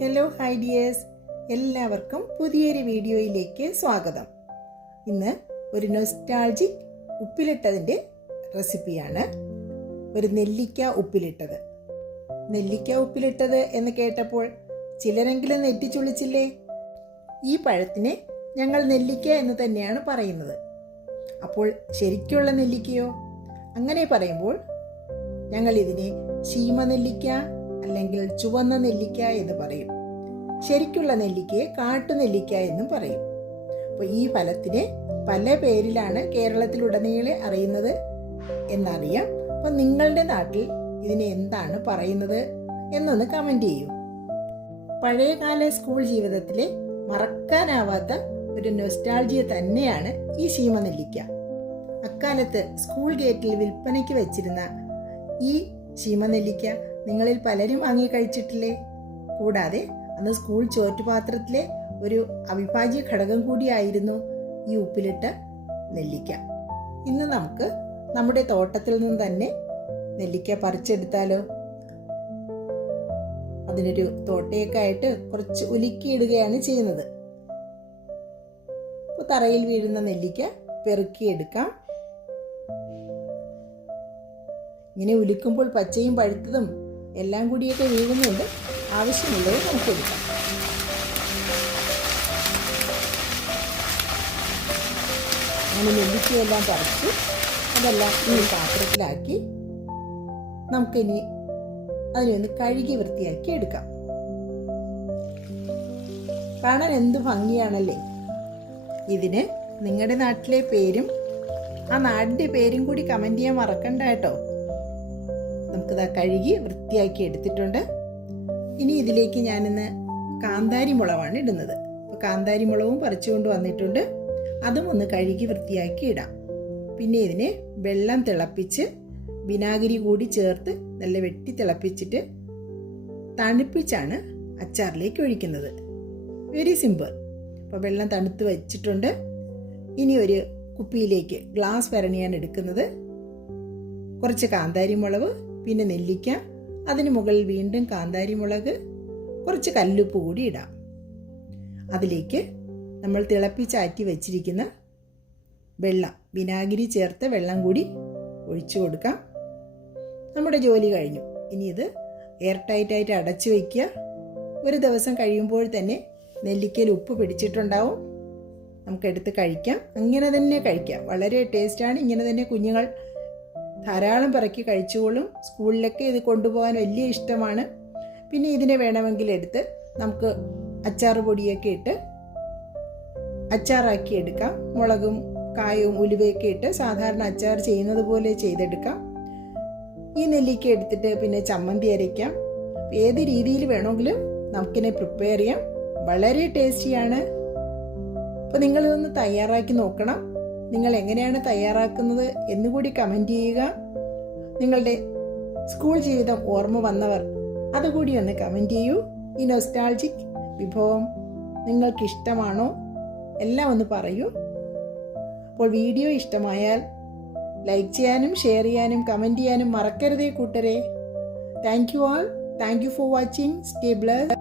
Hello hi dears, എല്ലാവർക്കും പുതിയൊരു വീഡിയോയിലേക്ക് സ്വാഗതം. ഇന്ന് ഒരു നൊസ്റ്റാൾജിക് ഉപ്പിലിട്ടതിൻ്റെ റെസിപ്പിയാണ്. ഒരു നെല്ലിക്ക ഉപ്പിലിട്ടത്. നെല്ലിക്ക ഉപ്പിലിട്ടത് എന്ന് കേട്ടപ്പോൾ ചിലരെങ്കിലും നെറ്റിച്ചുളിച്ചില്ലേ? ഈ പഴത്തിനെ ഞങ്ങൾ നെല്ലിക്ക എന്ന് തന്നെയാണ് പറയുന്നത്. അപ്പോൾ ശരിക്കുള്ള നെല്ലിക്കയോ? അങ്ങനെ പറയുമ്പോൾ ഞങ്ങൾ ഇതിനെ ശീമനെല്ലിക്ക അല്ലെങ്കിൽ ചുവന്ന നെല്ലിക്ക എന്ന് പറയും. ശരിക്കുള്ള നെല്ലിക്കയെ കാട്ടുനെല്ലിക്ക എന്നും പറയും. അപ്പോൾ ഈ ഫലത്തിനെ പല പേരിലാണ് കേരളത്തിലുടനീളെ അറിയുന്നത് എന്നറിയാം. അപ്പോൾ നിങ്ങളുടെ നാട്ടിൽ ഇതിനെ എന്താണ് പറയുന്നത് എന്നൊന്ന് കമൻറ്റ് ചെയ്യൂ. പഴയകാല സ്കൂൾ ജീവിതത്തിലെ മറക്കാനാവാത്ത ഒരു നൊസ്റ്റാൾജിയ തന്നെയാണ് ഈ ശീമനെല്ലിക്ക. അക്കാലത്ത് സ്കൂൾ ഗേറ്റിൽ വിൽപ്പനയ്ക്ക് വെച്ചിരുന്ന ഈ ശീമനെല്ലിക്ക നിങ്ങളിൽ പലരും വാങ്ങി കഴിച്ചിട്ടില്ലേ? കൂടാതെ അന്ന് സ്കൂൾ ചോറ്റുപാത്രത്തിലെ ഒരു അവിഭാജ്യ ഘടകം കൂടിയായിരുന്നു ഈ ഉപ്പിലിട്ട നെല്ലിക്ക. ഇന്ന് നമുക്ക് നമ്മുടെ തോട്ടത്തിൽ നിന്ന് തന്നെ നെല്ലിക്ക പറിച്ചെടുത്താലോ? അതിനൊരു തോട്ടയൊക്കെ ആയിട്ട് കുറച്ച് ഉലുക്കിയിടുകയാണ് ചെയ്യുന്നത്. തറയിൽ വീഴുന്ന നെല്ലിക്ക പെറുക്കിയെടുക്കാം. ഇങ്ങനെ ഉലുക്കുമ്പോൾ പച്ചയും പഴുത്തതും എല്ലാം കൂടിയൊക്കെ വീഴുന്നുണ്ട്. ആവശ്യമുള്ളത് നമുക്ക് എടുക്കാം. അങ്ങനെ നെല്ലിക്കയെല്ലാം പറിച്ച് അതെല്ലാം ഈ പാത്രത്തിലാക്കി നമുക്കിനി അതിനൊന്ന് കഴുകി വൃത്തിയാക്കി എടുക്കാം. കാണാൻ എന്ത് ഭംഗിയാണല്ലേ! ഇതിന് നിങ്ങളുടെ നാട്ടിലെ പേരും ആ നാടിൻ്റെ പേരും കൂടി കമൻറ്റ് ചെയ്യാൻ മറക്കണ്ട കേട്ടോ. നമുക്കിത് കഴുകി വൃത്തിയാക്കി എടുത്തിട്ടുണ്ട്. ഇനി ഇതിലേക്ക് ഞാനിന്ന് കാന്താരി മുളകാണ് ഇടുന്നത്. അപ്പോൾ കാന്താരി മുളകും പറിച്ചുകൊണ്ട് വന്നിട്ടുണ്ട്. അതും ഒന്ന് കഴുകി വൃത്തിയാക്കി ഇടാം. പിന്നെ ഇതിനെ വെള്ളം തിളപ്പിച്ച് വിനാഗിരി കൂടി ചേർത്ത് നല്ല വെട്ടി തിളപ്പിച്ചിട്ട് തണുപ്പിച്ചാണ് അച്ചാറിലേക്ക് ഒഴിക്കുന്നത്. Very simple. അപ്പോൾ വെള്ളം തണുത്ത് വെച്ചിട്ടുണ്ട്. ഇനി ഒരു കുപ്പിയിലേക്ക് ഗ്ലാസ് ഭരണിയാണ് എടുക്കുന്നത്. കുറച്ച് കാന്താരി മുളക്, പിന്നെ നെല്ലിക്ക, അതിന് മുകളിൽ വീണ്ടും കാന്താരി മുളക്, കുറച്ച് കല്ലുപ്പ് കൂടി ഇടാം. അതിലേക്ക് നമ്മൾ തിളപ്പിച്ചാറ്റി വെച്ചിരിക്കുന്ന വെള്ളം, വിനാഗിരി ചേർത്ത വെള്ളം കൂടി ഒഴിച്ചു കൊടുക്കാം. നമ്മുടെ ജോലി കഴിഞ്ഞു. ഇനി ഇത് എയർ ടൈറ്റായിട്ട് അടച്ചു വയ്ക്കുക. ഒരു ദിവസം കഴിയുമ്പോൾ തന്നെ നെല്ലിക്കയിൽ ഉപ്പ് പിടിച്ചിട്ടുണ്ടാവും. നമുക്കെടുത്ത് കഴിക്കാം. അങ്ങനെ തന്നെ കഴിക്കാം. വളരെ ടേസ്റ്റാണ്. ഇങ്ങനെ തന്നെ കുഞ്ഞുങ്ങൾ ധാരാളം പിറക്കി കഴിച്ചുകൊള്ളും. സ്കൂളിലൊക്കെ ഇത് കൊണ്ടുപോകാൻ വലിയ ഇഷ്ടമാണ്. പിന്നെ ഇതിനെ വേണമെങ്കിൽ എടുത്ത് നമുക്ക് അച്ചാർ പൊടിയൊക്കെ ഇട്ട് അച്ചാറാക്കി എടുക്കാം. മുളകും കായവും ഉലുവയൊക്കെ ഇട്ട് സാധാരണ അച്ചാർ ചെയ്യുന്നത് പോലെ ചെയ്തെടുക്കാം. ഈ നെല്ലിക്ക എടുത്തിട്ട് പിന്നെ ചമ്മന്തി അരയ്ക്കാം. ഏത് രീതിയിൽ വേണമെങ്കിലും നമുക്കിനെ പ്രിപ്പയർ ചെയ്യാം. വളരെ ടേസ്റ്റിയാണ്. അപ്പോൾ നിങ്ങളിതൊന്ന് തയ്യാറാക്കി നോക്കണം. നിങ്ങൾ എങ്ങനെയാണ് തയ്യാറാക്കുന്നത് എന്നുകൂടി കമൻറ്റ് ചെയ്യുക. നിങ്ങളുടെ സ്കൂൾ ജീവിതം ഓർമ്മ വന്നവർ അതുകൂടി ഒന്ന് കമൻറ്റ് ചെയ്യൂ. ഈ നൊസ്റ്റാൾജിക് വിഭവം നിങ്ങൾക്കിഷ്ടമാണോ എല്ലാം ഒന്ന് പറയൂ. അപ്പോൾ വീഡിയോ ഇഷ്ടമായാൽ ലൈക്ക് ചെയ്യാനും ഷെയർ ചെയ്യാനും കമൻറ്റ് ചെയ്യാനും മറക്കരുതേ കൂട്ടരെ. Thank you all. Thank you for watching. Stay blessed.